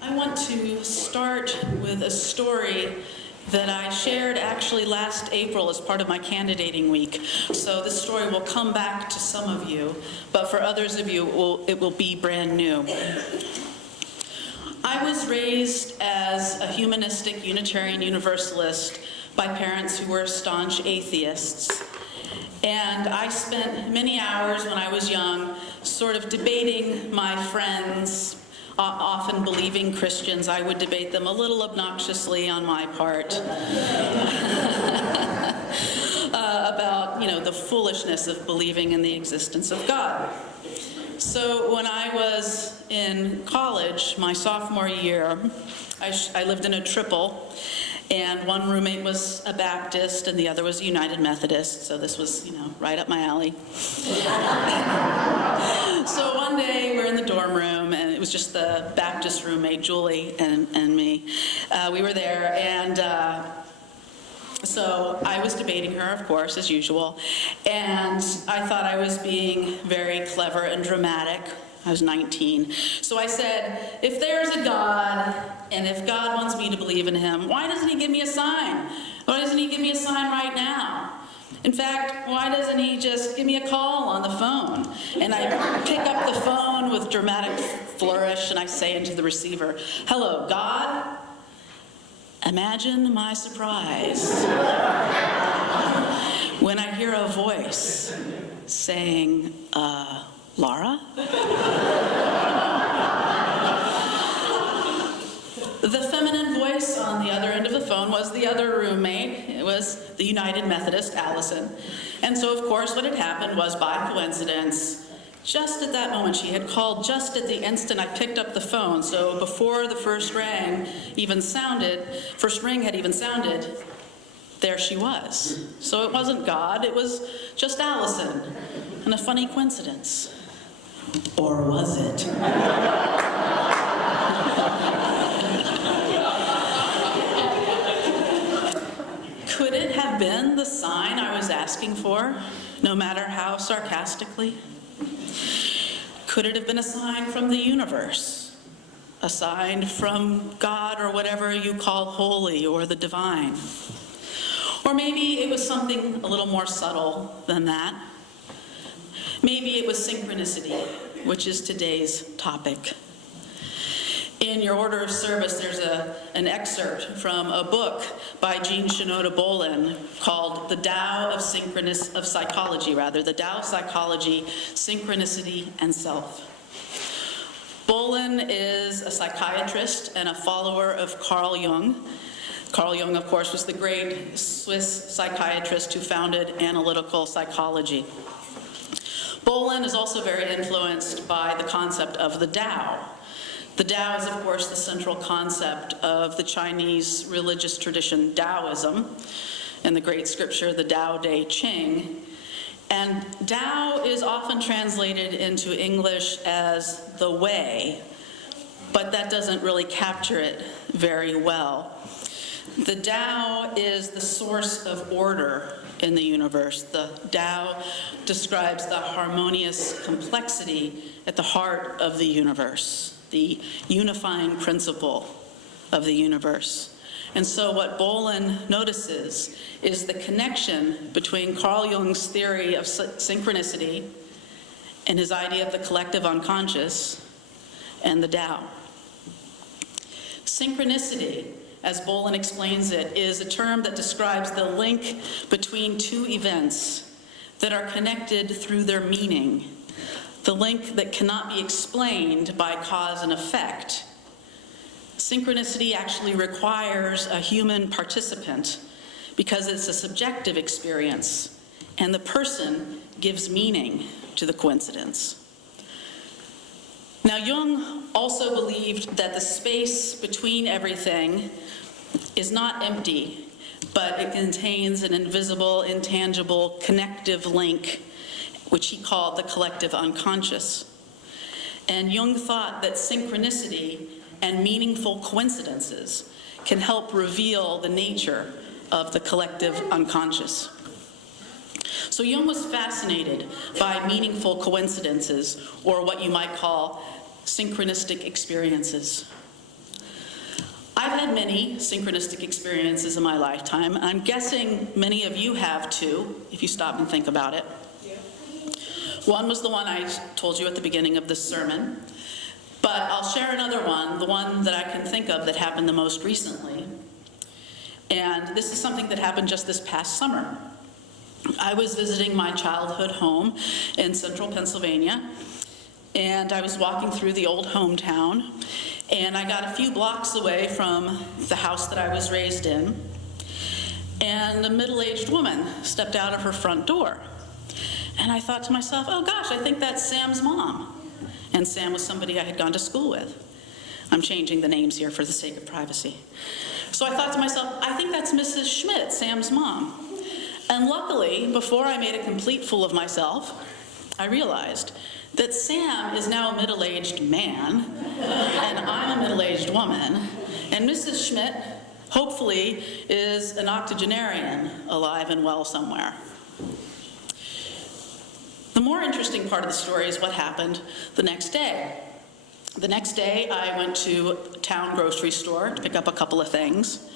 I want to start with a story that I shared actually last April as part of my candidating week. So this story will come back to some of you, but for others of you, it will be brand new. I was raised as a humanistic Unitarian Universalist by parents who were staunch atheists. And I spent many hours when I was young sort of debating my friends, often believing Christians. I would debate them a little obnoxiously on my part about, the foolishness of believing in the existence of God. So when I was in college, my sophomore year, I lived in a triple, and one roommate was a Baptist and the other was a United Methodist, so this was, right up my alley. So one day we're in the dorm room, and it was just the Baptist roommate, Julie, and me. We were there, and so I was debating her, of course, as usual, and I thought I was being very clever and dramatic. I was 19. So I said, if there's a God, and if God wants me to believe in him, why doesn't he give me a sign? Why doesn't he give me a sign right now? In fact, why doesn't he just give me a call on the phone? And I pick up the phone with dramatic flourish, and I say into the receiver, hello, God? Imagine my surprise when I hear a voice saying, Lara? The feminine voice on the other end of the phone was the other roommate. It was the United Methodist, Allison. And so, of course, what had happened was, by coincidence, just at that moment, she had called just at the instant I picked up the phone. So before the first ring had even sounded, there she was. So it wasn't God, it was just Allison. And a funny coincidence. Or was it? Could it have been the sign I was asking for, no matter how sarcastically? Could it have been a sign from the universe? A sign from God, or whatever you call holy or the divine? Or maybe it was something a little more subtle than that. Maybe it was synchronicity, which is today's topic. In your order of service, there's an excerpt from a book by Jean Shinoda Bolen called The Tao of Psychology, the Tao of Psychology, Synchronicity, and Self. Bolen is a psychiatrist and a follower of Carl Jung. Carl Jung, of course, was the great Swiss psychiatrist who founded analytical psychology. Bolen is also very influenced by the concept of the Tao. The Tao is, of course, the central concept of the Chinese religious tradition Taoism, and the great scripture, the Tao Te Ching. And Tao is often translated into English as the way, but that doesn't really capture it very well. The Tao is the source of order in the universe. The Tao describes the harmonious complexity at the heart of the universe, the unifying principle of the universe. And so what Bolen notices is the connection between Carl Jung's theory of synchronicity and his idea of the collective unconscious and the Tao. Synchronicity, as Bolen explains it, is a term that describes the link between two events that are connected through their meaning, the link that cannot be explained by cause and effect. Synchronicity actually requires a human participant because it's a subjective experience, and the person gives meaning to the coincidence. Now, Jung also believed that the space between everything is not empty, but it contains an invisible, intangible, connective link, which he called the collective unconscious. And Jung thought that synchronicity and meaningful coincidences can help reveal the nature of the collective unconscious. So Jung was fascinated by meaningful coincidences, or what you might call synchronistic experiences. I've had many synchronistic experiences in my lifetime. I'm guessing many of you have too, if you stop and think about it. Yeah. One was the one I told you at the beginning of this sermon, but I'll share another one, the one that I can think of that happened the most recently. And this is something that happened just this past summer. I was visiting my childhood home in central Pennsylvania, and I was walking through the old hometown, and I got a few blocks away from the house that I was raised in, and a middle-aged woman stepped out of her front door. And I thought to myself, oh gosh, I think that's Sam's mom. And Sam was somebody I had gone to school with. I'm changing the names here for the sake of privacy. So I thought to myself, I think that's Mrs. Schmidt, Sam's mom. And luckily, before I made a complete fool of myself, I realized that Sam is now a middle-aged man, and I'm a middle-aged woman, and Mrs. Schmidt, hopefully, is an octogenarian, alive and well somewhere. The more interesting part of the story is what happened the next day. The next day, I went to a town grocery store to pick up a couple of things,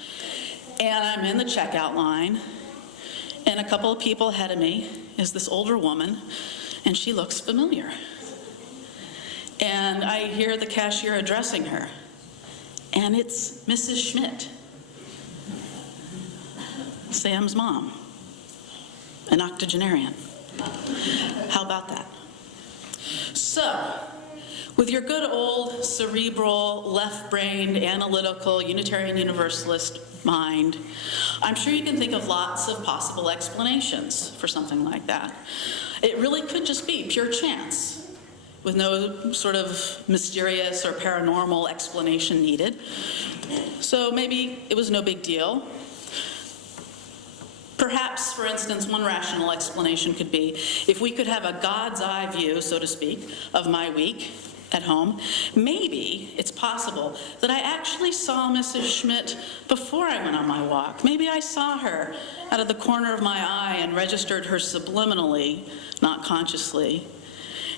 and I'm in the checkout line, and a couple of people ahead of me is this older woman, and she looks familiar. And I hear the cashier addressing her, and it's Mrs. Schmidt, Sam's mom, an octogenarian. How about that? So, with your good old cerebral, left-brained, analytical, Unitarian Universalist mind, I'm sure you can think of lots of possible explanations for something like that. It really could just be pure chance, with no sort of mysterious or paranormal explanation needed. So maybe it was no big deal. Perhaps, for instance, one rational explanation could be if we could have a God's eye view, so to speak, of my week at home, maybe it's possible that I actually saw Mrs. Schmidt before I went on my walk. Maybe I saw her out of the corner of my eye and registered her subliminally, not consciously.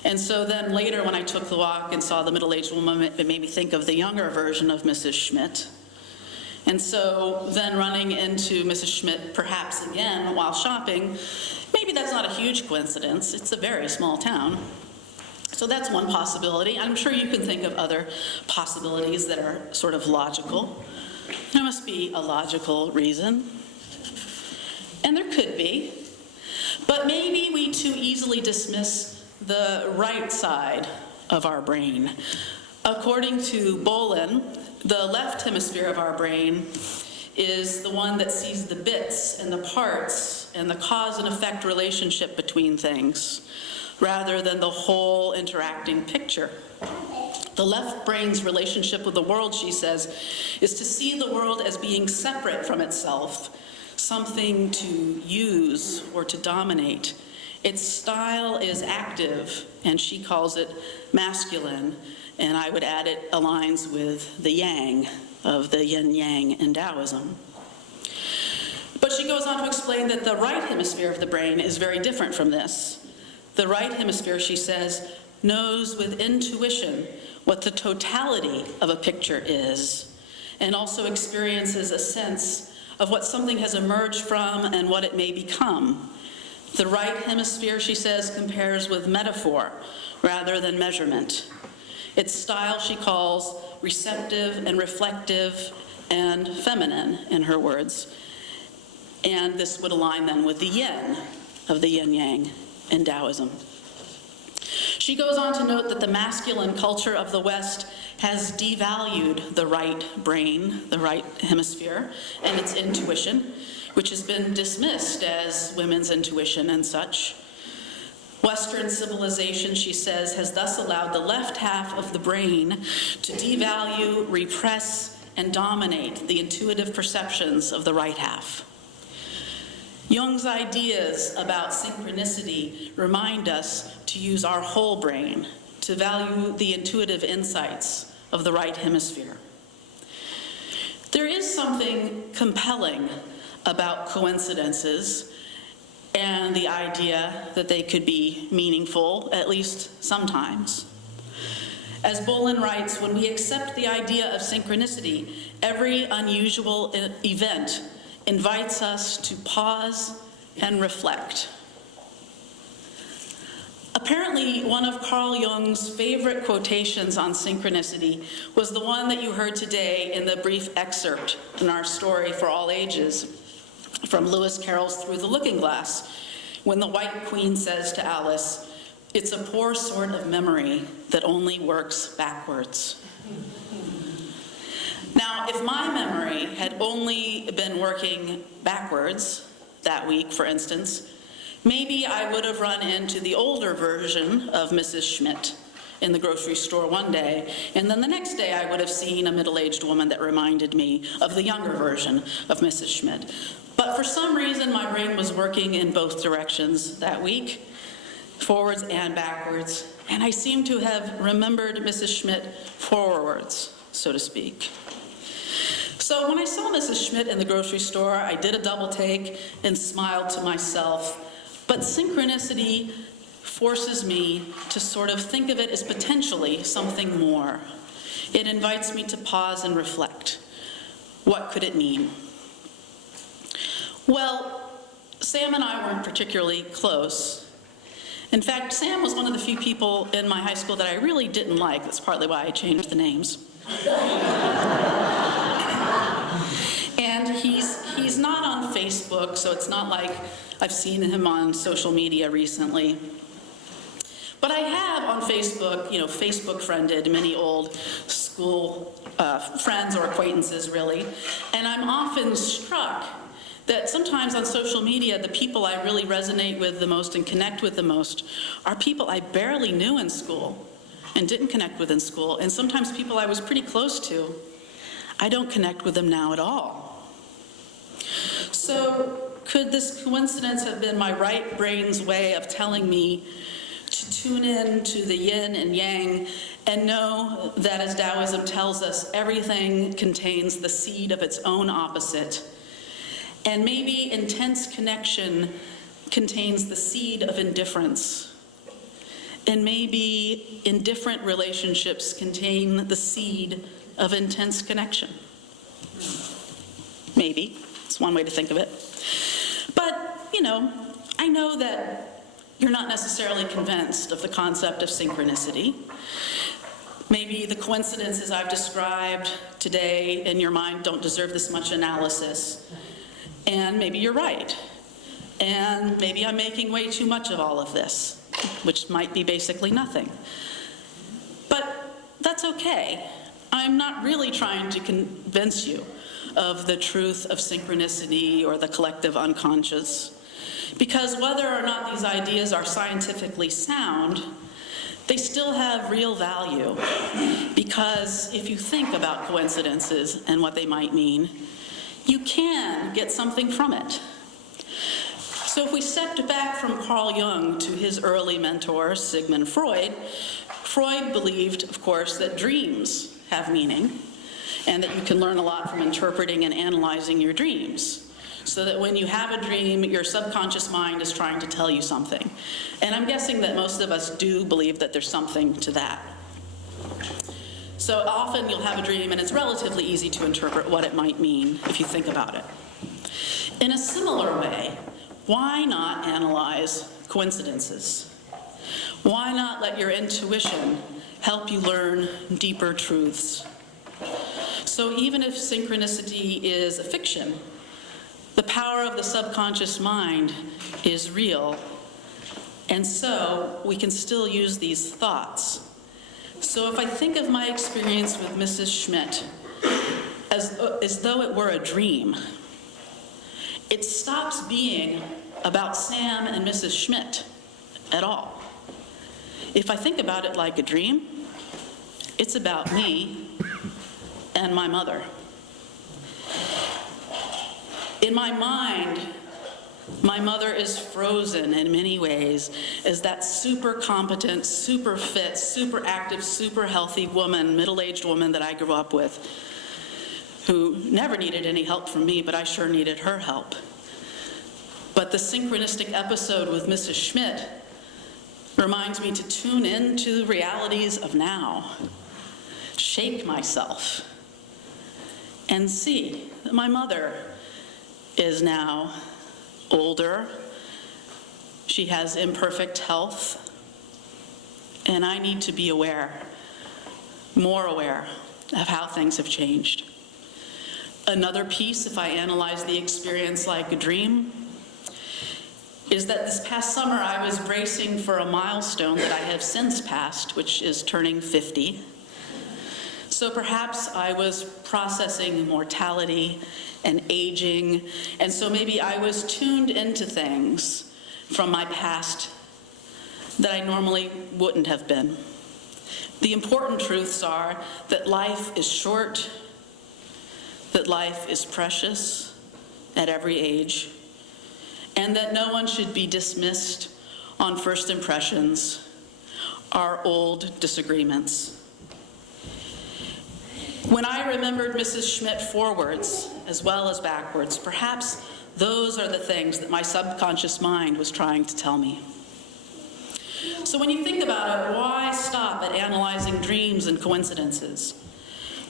And so then later when I took the walk and saw the middle-aged woman, it made me think of the younger version of Mrs. Schmidt. And so then running into Mrs. Schmidt perhaps again while shopping, maybe that's not a huge coincidence. It's a very small town. So that's one possibility. I'm sure you can think of other possibilities that are sort of logical. There must be a logical reason. And there could be. But maybe we too easily dismiss the right side of our brain. According to Bolin, the left hemisphere of our brain is the one that sees the bits and the parts and the cause and effect relationship between things, rather than the whole interacting picture. The left brain's relationship with the world, she says, is to see the world as being separate from itself, something to use or to dominate. Its style is active, and she calls it masculine, and I would add it aligns with the yang of the yin-yang in Taoism. But she goes on to explain that the right hemisphere of the brain is very different from this. The right hemisphere, she says, knows with intuition what the totality of a picture is, and also experiences a sense of what something has emerged from and what it may become. The right hemisphere, she says, compares with metaphor rather than measurement. Its style she calls receptive and reflective and feminine, in her words. And this would align then with the yin of the yin-yang in Taoism. She goes on to note that the masculine culture of the West has devalued the right brain, the right hemisphere, and its intuition, which has been dismissed as women's intuition and such. Western civilization, she says, has thus allowed the left half of the brain to devalue, repress, and dominate the intuitive perceptions of the right half. Jung's ideas about synchronicity remind us to use our whole brain, to value the intuitive insights of the right hemisphere. There is something compelling about coincidences and the idea that they could be meaningful, at least sometimes. As Bolin writes, when we accept the idea of synchronicity, every unusual event invites us to pause and reflect. Apparently, one of Carl Jung's favorite quotations on synchronicity was the one that you heard today in the brief excerpt in our story for all ages from Lewis Carroll's Through the Looking Glass, when the White Queen says to Alice, "It's a poor sort of memory that only works backwards." Now, if my memory had only been working backwards that week, for instance, maybe I would have run into the older version of Mrs. Schmidt in the grocery store one day, and then the next day I would have seen a middle-aged woman that reminded me of the younger version of Mrs. Schmidt. But for some reason, my brain was working in both directions that week, forwards and backwards, and I seem to have remembered Mrs. Schmidt forwards, so to speak. So when I saw Mrs. Schmidt in the grocery store, I did a double take and smiled to myself. But synchronicity forces me to sort of think of it as potentially something more. It invites me to pause and reflect. What could it mean? Well, Sam and I weren't particularly close. In fact, Sam was one of the few people in my high school that I really didn't like. That's partly why I changed the names. And he's not on Facebook, so it's not like I've seen him on social media recently. But I have on Facebook, Facebook friended many old school friends or acquaintances, really. And I'm often struck that sometimes on social media, the people I really resonate with the most and connect with the most are people I barely knew in school and didn't connect with in school. And sometimes people I was pretty close to, I don't connect with them now at all. So could this coincidence have been my right brain's way of telling me to tune in to the yin and yang and know that, as Taoism tells us, everything contains the seed of its own opposite? And maybe intense connection contains the seed of indifference. And maybe indifferent relationships contain the seed of intense connection. Maybe. It's one way to think of it. But, I know that you're not necessarily convinced of the concept of synchronicity. Maybe the coincidences I've described today in your mind don't deserve this much analysis. And maybe you're right. And maybe I'm making way too much of all of this, which might be basically nothing. But that's okay. I'm not really trying to convince you of the truth of synchronicity or the collective unconscious. Because whether or not these ideas are scientifically sound, they still have real value. Because if you think about coincidences and what they might mean, you can get something from it. So if we stepped back from Carl Jung to his early mentor, Sigmund Freud, Freud believed, of course, that dreams have meaning, and that you can learn a lot from interpreting and analyzing your dreams. So that when you have a dream, your subconscious mind is trying to tell you something. And I'm guessing that most of us do believe that there's something to that. So often you'll have a dream, and it's relatively easy to interpret what it might mean if you think about it. In a similar way, why not analyze coincidences? Why not let your intuition help you learn deeper truths? So even if synchronicity is a fiction, the power of the subconscious mind is real, and so we can still use these thoughts. So if I think of my experience with Mrs. Schmidt as though it were a dream, it stops being about Sam and Mrs. Schmidt at all. If I think about it like a dream, it's about me and my mother. In my mind, my mother is frozen in many ways as that super competent, super fit, super active, super healthy woman, middle-aged woman that I grew up with, who never needed any help from me, but I sure needed her help. But the synchronistic episode with Mrs. Schmidt reminds me to tune into the realities of now, shake myself, and see that my mother is now older. She has imperfect health, and I need to be aware, more aware of how things have changed. Another piece, if I analyze the experience like a dream, is that this past summer I was bracing for a milestone that I have since passed, which is turning 50. So perhaps I was processing mortality and aging, and so maybe I was tuned into things from my past that I normally wouldn't have been. The important truths are that life is short, that life is precious at every age, and that no one should be dismissed on first impressions, our old disagreements. When I remembered Mrs. Schmidt forwards as well as backwards, perhaps those are the things that my subconscious mind was trying to tell me. So when you think about it, why stop at analyzing dreams and coincidences?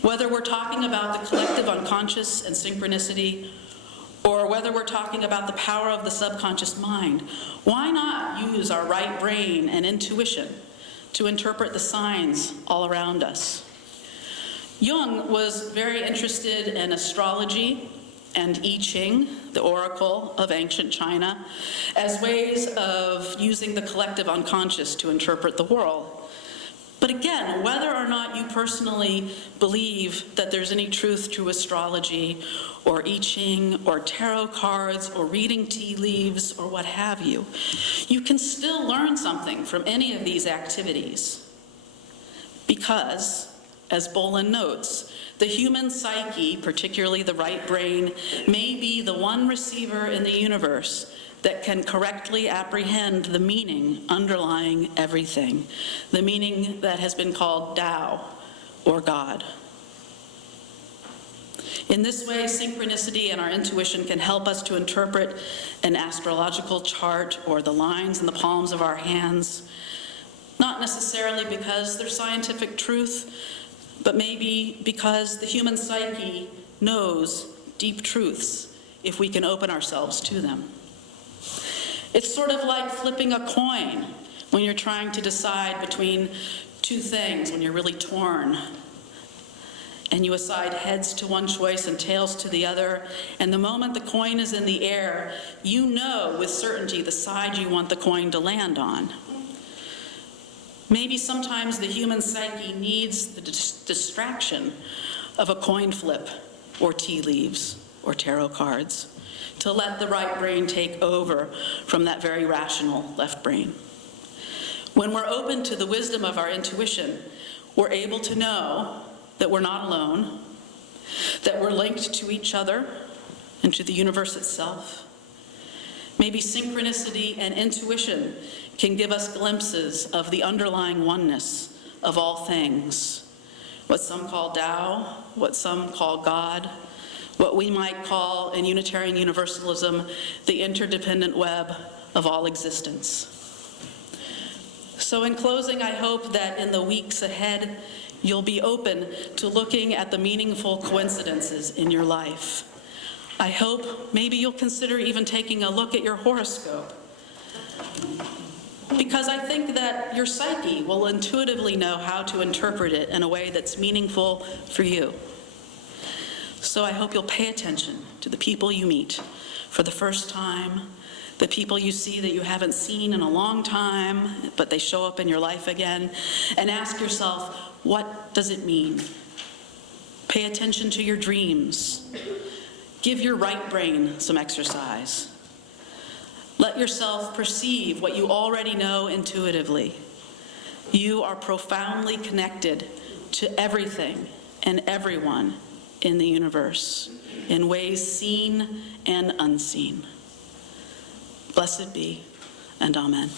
Whether we're talking about the collective unconscious and synchronicity, or whether we're talking about the power of the subconscious mind, why not use our right brain and intuition to interpret the signs all around us? Jung was very interested in astrology and I Ching, the oracle of ancient China, as ways of using the collective unconscious to interpret the world. But again, whether or not you personally believe that there's any truth to astrology or I Ching or tarot cards or reading tea leaves or what have you, you can still learn something from any of these activities. Because, as Bolin notes, the human psyche, particularly the right brain, may be the one receiver in the universe that can correctly apprehend the meaning underlying everything, the meaning that has been called Tao, or God. In this way, synchronicity and our intuition can help us to interpret an astrological chart or the lines in the palms of our hands, not necessarily because they're scientific truth, but maybe because the human psyche knows deep truths if we can open ourselves to them. It's sort of like flipping a coin when you're trying to decide between two things, when you're really torn. And you assign heads to one choice and tails to the other, and the moment the coin is in the air, you know with certainty the side you want the coin to land on. Maybe sometimes the human psyche needs the distraction of a coin flip or tea leaves or tarot cards to let the right brain take over from that very rational left brain. When we're open to the wisdom of our intuition, we're able to know that we're not alone, that we're linked to each other and to the universe itself. Maybe synchronicity and intuition can give us glimpses of the underlying oneness of all things, what some call Tao, what some call God, what we might call in Unitarian Universalism the interdependent web of all existence. So in closing, I hope that in the weeks ahead, you'll be open to looking at the meaningful coincidences in your life. I hope maybe you'll consider even taking a look at your horoscope, because I think that your psyche will intuitively know how to interpret it in a way that's meaningful for you. So I hope you'll pay attention to the people you meet for the first time, the people you see that you haven't seen in a long time, but they show up in your life again, and ask yourself, what does it mean? Pay attention to your dreams. Give your right brain some exercise. Let yourself perceive what you already know intuitively. You are profoundly connected to everything and everyone in the universe, in ways seen and unseen. Blessed be, and amen.